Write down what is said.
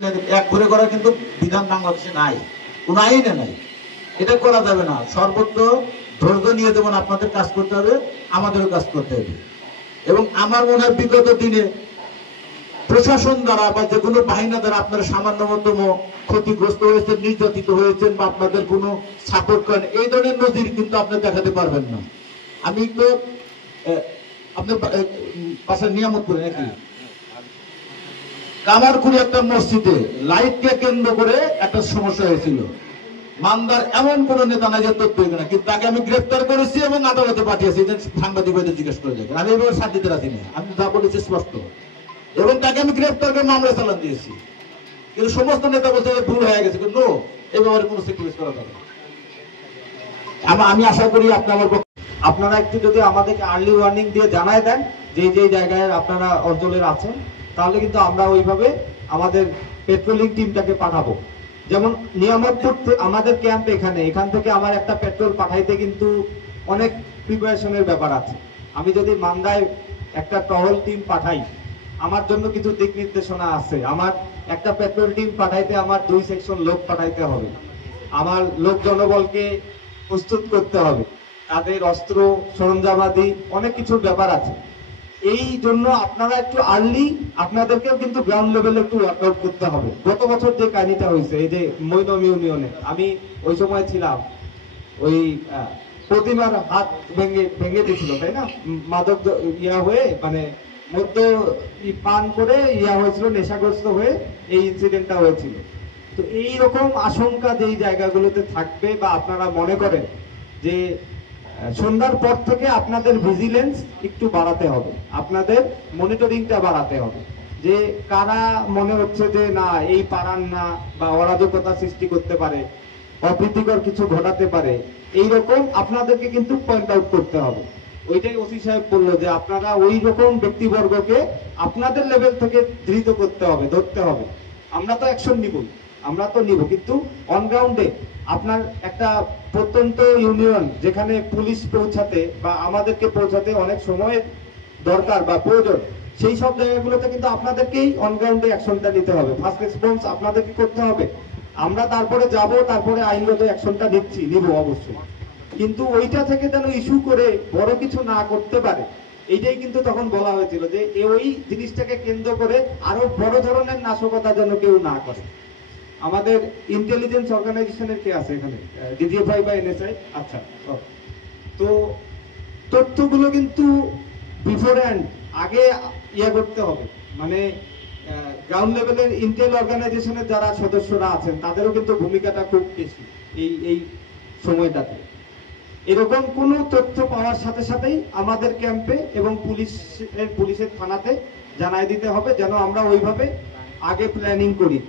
এক ঘুরে করা কিন্তু বিধান বাংলাদেশে নাই, কোন আইনে নাই, এটা করা যাবে না। সর্বত্র ধৈর্য নিয়ে যেমন আপনাদের কাজ করতে হবে, আমাদেরও কাজ করতে হবে। এবং আমার মনে হয় বিগত দিনে প্রশাসন দ্বারা বা যে কোনো বাহিনী দ্বারা আপনারা সামান্যতম ক্ষতিগ্রস্ত হয়েছেন, নির্যাতিত হয়েছেন বা আপনাদের কোনো সাপোর্ট করেন, এই ধরনের নজির কিন্তু আপনি দেখাতে পারবেন না। আমি তো আপনার পাশে নিয়ামত করে নাকি কামারকুড়ি একটা মসজিদে লাইটকে কেন্দ্র করে একটা সমস্যা হয়েছিল। মান্দার এমন কোন নেতা নাই যে তথ্য না, কিন্তু তাকে আমি গ্রেফতার করেছি এবং আদালতে পাঠিয়েছি। সাংবাদিক ভাইদের জিজ্ঞেস করে দেখেন, আমি এবার সাথে দিতে রাজি না, আমি যা বলেছি স্পষ্ট। এবং তাকে আমি গ্রেফতার করে মামলা চালান দিয়েছি, কিন্তু সমস্ত নেতা বলছে ভুল হয়ে গেছে, কিন্তু এই ব্যাপারে কোনো সিকিউরিটি করা যাবে না। আমি আশা করি আপনারা একটু যদি আমাদেরকে আর্লি ওয়ার্নিং দিয়ে জানায় দেন যে যে জায়গায় আপনারা অঞ্চলের আছেন, তাহলে কিন্তু আমরা ওইভাবে আমাদের পেট্রোলিং টিমটাকে পাঠাবো। যেমন নিয়ামতপুর আমাদের ক্যাম্প এখান থেকে আমার একটা পেট্রোল পাঠাইতে কিন্তু অনেক প্রিপারেশনের ব্যাপার আছে। আমি যদি মান্দায় একটা টহল টিম পাঠাই, আমার জন্য কিছু দিক নির্দেশনা আছে। আমার একটা পেট্রোল টিম পাঠাইতে আমার 2 সেকশন লোক পাঠাইতে হবে, আমার লোক জনবলকে প্রস্তুত করতে হবে, তাদের অস্ত্র সরঞ্জামাদি অনেক কিছুর ব্যাপার আছে। এই জন্য আপনারা একটু আর্লি আপনাদেরকেও কিন্তু গ্রাউন্ড লেভেলে একটু ওয়ার্কআউট করতে হবে। গত বছর যে কাহিনীটা হয়েছে, এই যে মৈনম ইউনিয়নে, আমি ওই সময় ছিলাম, ওই প্রতিমার হাত ভেঙে দিয়েছিল, তাই না? মাদক হয়ে মানে মধ্য পান করে হয়েছিল, নেশাগ্রস্ত হয়ে এই ইনসিডেন্টটা হয়েছিল। তো এইরকম আশঙ্কা যেই জায়গাগুলোতে থাকবে বা আপনারা মনে করেন যে সন্ধ্যার পর থেকে আপনাদের ভিজিলেন্স একটু বাড়াতে হবে, আপনাদের মনিটরিংটা বাড়াতে হবে, যে কারা মনে হচ্ছে যে না এই পারান না বা অরাজকতা সৃষ্টি করতে পারে, অপ্রীতিকর কিছু ঘটাতে পারে, এইরকম আপনাদেরকে কিন্তু পয়েন্ট আউট করতে হবে। ওইটাই ওসি সাহেব বললো যে আপনারা ওই রকম ব্যক্তিবর্গকে আপনাদের লেভেল থেকে ধৃত করতে হবে, ধরতে হবে। আমরা তো অ্যাকশন নিব, কিন্তু অন গ্রাউন্ডে আপনার একটা প্রত্যন্ত ইউনিয়ন যেখানে পুলিশ পৌঁছাতে বা আমাদেরকে পৌঁছাতে অনেক সময় দরকার বা প্রয়োজন, সেই সব জায়গাগুলোতে কিন্তু আপনাদেরকেই অন গ্রাউন্ডে অ্যাকশনটা নিতে হবে, ফার্স্ট রেসপন্স আপনাদেরকে করতে হবে। আমরা তারপরে যাব, তারপরে আইনগত অ্যাকশনটা নিব অবশ্যই, কিন্তু ওইটা থেকে যেন ইস্যু করে বড় কিছু না করতে পারে, এইটাই কিন্তু তখন বলা হয়েছিল যে ওই জিনিসটাকে কেন্দ্র করে আরো বড় ধরনের নাশকতা যেন কেউ না করে। আমাদের ইন্টেলিজেন্স অর্গানাইজেশনের কে আছে এখানে, ডিজিএফআই বা এনএসআই? আচ্ছা, তো তথ্যগুলো কিন্তু বিফোর হ্যান্ড আগে করতে হবে, মানে গ্রাউন্ড লেভেলের ইন্টেল অর্গানাইজেশনের যারা সদস্যরা আছেন তাদেরও কিন্তু ভূমিকাটা খুব বেশি এই সময়টাতে। এরকম কোন তথ্য পাওয়ার সাথে সাথেই আমাদের ক্যাম্পে এবং পুলিশের থানাতে জানাই দিতে হবে, যেন আমরা ওইভাবে আগে প্ল্যানিং করি।